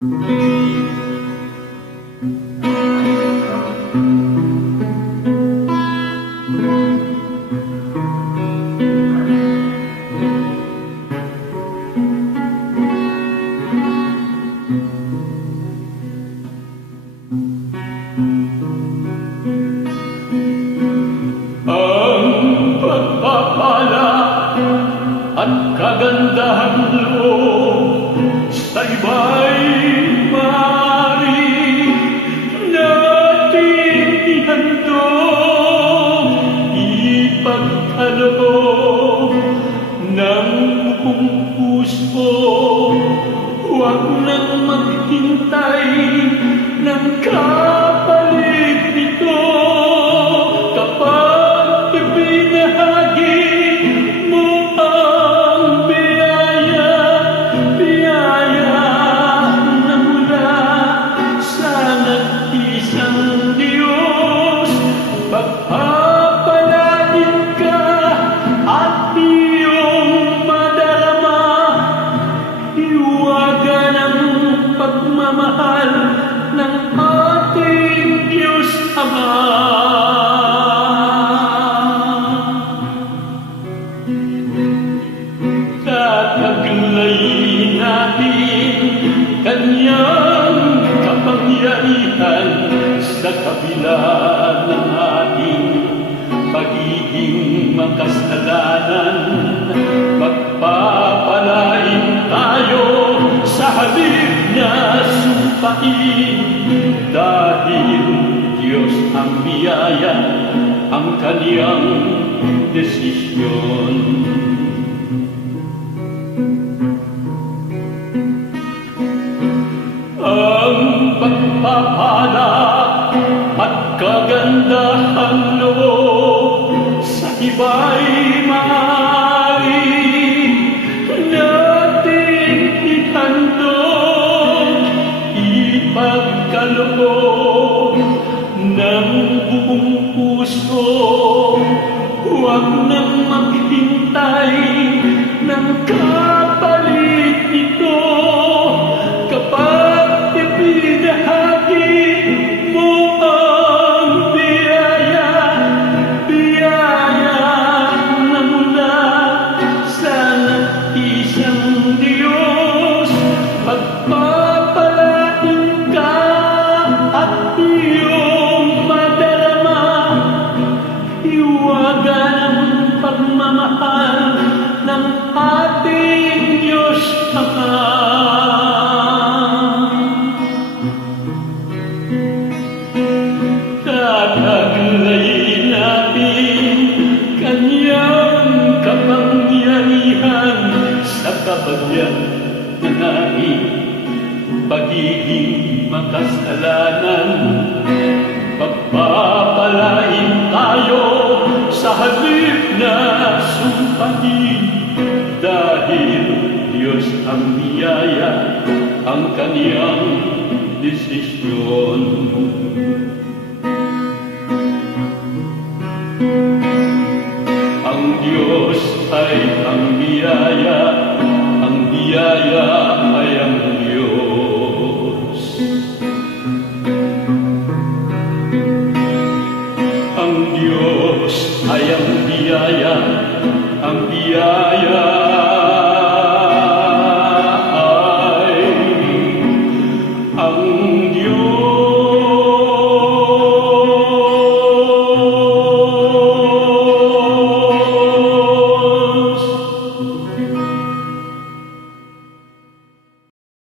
Ang ng buong puso huwag nang maghintay Tataglayin natin kanyang kapangyarihan sa kabila ng ating pagiging makasalanan. Magpapalain tayo sa halip na sumpain dahil Diyos ang biyaya, ang kaniyang desisyon. Pagpapala at kagandahan loob. Sa iba'y maaari natin ihandog ipagkaloob ng buong puso. Huwag nang maghintay pagmamahal ng ating Diyos Ama. Tataglayin natin kanyang kapangyarihan sa kabayan ng ating pagiging makasalanan. ang biyaya, ang kanyang desisyon. Ang Diyos ay ang biyaya, ang biyaya ay ang Diyos. Ang Diyos ay ang biyaya, ang biyaya